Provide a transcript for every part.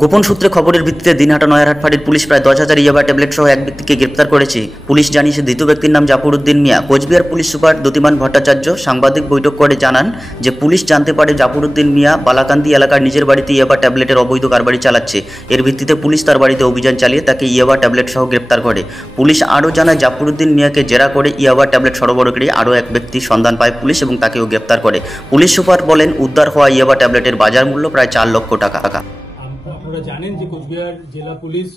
গোপন সূত্রে খবরের ভিত্তিতে দিনহাটা নয়ারহাট ফাঁড়ির পুলিশ প্রায় 10,000 ইয়াবা ট্যাবলেট সহ এক ব্যক্তিকে গ্রেপ্তার করেছে। পুলিশ জানিয়েছে দ্বিতীয় ব্যক্তির নাম জাফরউদ্দিন মিয়া। কোচবিহার পুলিশ সুপার দ্যুতিমান ভট্টাচার্য সাংবাদিক বৈঠক করে জানান যে পুলিশ জানতে পারে জাফরউদ্দিন মিয়া বালাকান্দি এলাকার নিজের বাড়িতে ইয়াবা ট্যাবলেটের অবৈধ কারবারি চালাচ্ছে। এর ভিত্তিতে পুলিশ তার বাড়িতে অভিযান চালিয়ে তাকে ইয়াবা ট্যাবলেট সহ গ্রেপ্তার করে। পুলিশ আরও জানায় জাফরউদ্দিন মিয়াকে জেরা করে ইয়াবা ট্যাবলেট সরবরাহকারী আরও এক ব্যক্তির সন্ধান পায় পুলিশ এবং তাকেও গ্রেপ্তার করে। পুলিশ সুপার বলেন উদ্ধার হওয়া ইয়াবা ট্যাবলেটের বাজার মূল্য প্রায় 4 লক্ষ টাকা। আপনারা জানেন যে কোচবিহার জেলা পুলিশ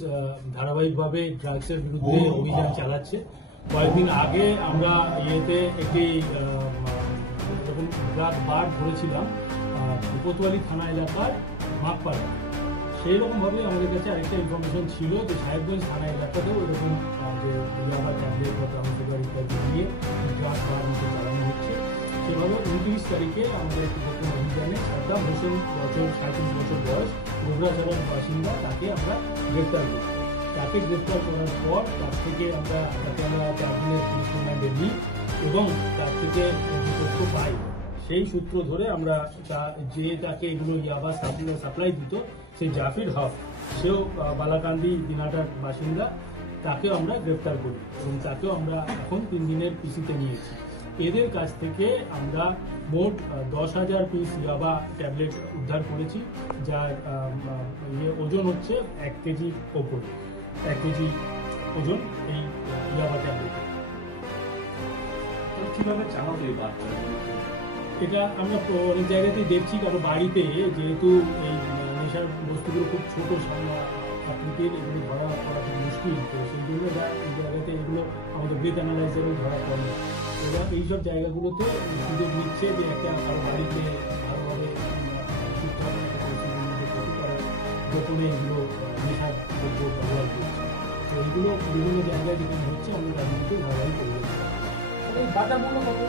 ধারাবাহিকভাবে ড্রাগসের বিরুদ্ধে অভিযান চালাচ্ছে। কয়েকদিন আগে আমরা একটি ড্রাগ বার ধরেছিলাম কোতোয়ালি থানা এলাকার মাকপাড়া। সেই রকমভাবে আমাদের কাছে আরেকটা ইনফরমেশন ছিল যে সাহেবগঞ্জ থানা এলাকাতেও এরকম যে ইয়াবা ট্যাবলেট বা ট্রান্সফার ইত্যাদি নিয়ে ড্রাগ বার মতো চালানো হচ্ছে। সেভাবে 29 তারিখে আমাদের একটি গোপন অভিযানে সাদ্দাম হোসেন 37 বছর বয়স গোবরাচালার বাসিন্দা তাকে আমরা গ্রেপ্তার করি। তাকে গ্রেপ্তার করার পর তাকে আমরা 4 দিনের পুলিশ রিমান্ডে নিই এবং তার থেকে যে তথ্য পাই সেই সূত্র ধরে আমরা তাকে এগুলো ইয়াবা সাপ্লাই দিত সেই জাফির হক, সেও বালাকান্দি দিনহাটার বাসিন্দা, তাকেও আমরা গ্রেপ্তার করি এবং তাকেও আমরা এখন 3 দিনের পিসিতে নিয়েছি। এদের কাছ থেকে আমরা মোট 10,000 পিস ইয়াবা ট্যাবলেট উদ্ধার করেছি, যার ওজন হচ্ছে 1 কেজি ওপর, 1 কেজি ওজন এই ইয়াবা ট্যাবলেট। কিভাবে চালাবো এই বাচ্চা? এটা আমরা অনেক জায়গাতেই দেখছি, কারণ বাড়িতে যেহেতু এই নেশার বস্তুগুলো খুব ছোট আকৃতির, এগুলো ধরা করা খুব মুশকিল, তো সেই জন্য এই জায়গাতে এগুলো আমাদের ব্রেথ অ্যানালাইজারে ধরা পড়ে। এবার এইসব জায়গাগুলোতে সুযোগ নিচ্ছে যে একটা কারো বাড়িতে ভালোভাবে ঠিকঠাক তারা গোপনে এগুলো নেশার দ্রব্য ব্যবহার করছে। তো এইগুলো বিভিন্ন জায়গায় যেখানে হচ্ছে আমরা তার মধ্যে ভালোভাবে করবো। বাজার মূল্য কত?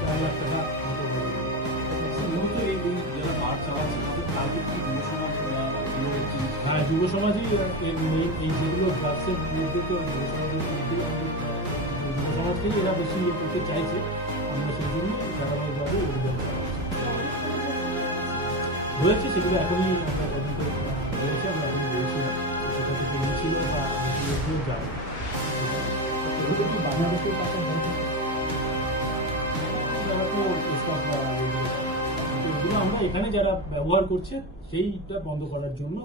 4 লাখ টাকা। হ্যাঁ, যুব সমাজই এই যেগুলো ড্রাগসের বিরুদ্ধে যুব সমাজকেই এরা বেশি করতে চাইছে। আমরা সেই জন্য ধারাবাহিকভাবে অভিযান হয়েছে, সেগুলো এখনই আমরা তদন্ত হয়েছে, আমরা এখন বলছি না সেটা থেকে নিয়েছিল বা যায়। বাংলাদেশের পাশাপাশি এগুলো আমরা এখানে যারা ব্যবহার করছে সেইটা বন্ধ করার জন্য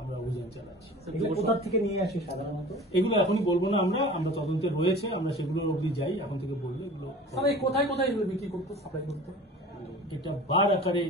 আমরা অভিযান চালাচ্ছি। কোথা থেকে নিয়ে আসি সাধারণত? এগুলো এখনই বলবো না, আমরা তদন্তে রয়েছে, আমরা সেগুলোর অবধি যাই। এখন থেকে বললে এগুলো কোথায় কোথায় এগুলো বিক্রি করতো, সাপ্লাই করতো? এটা বার আকারে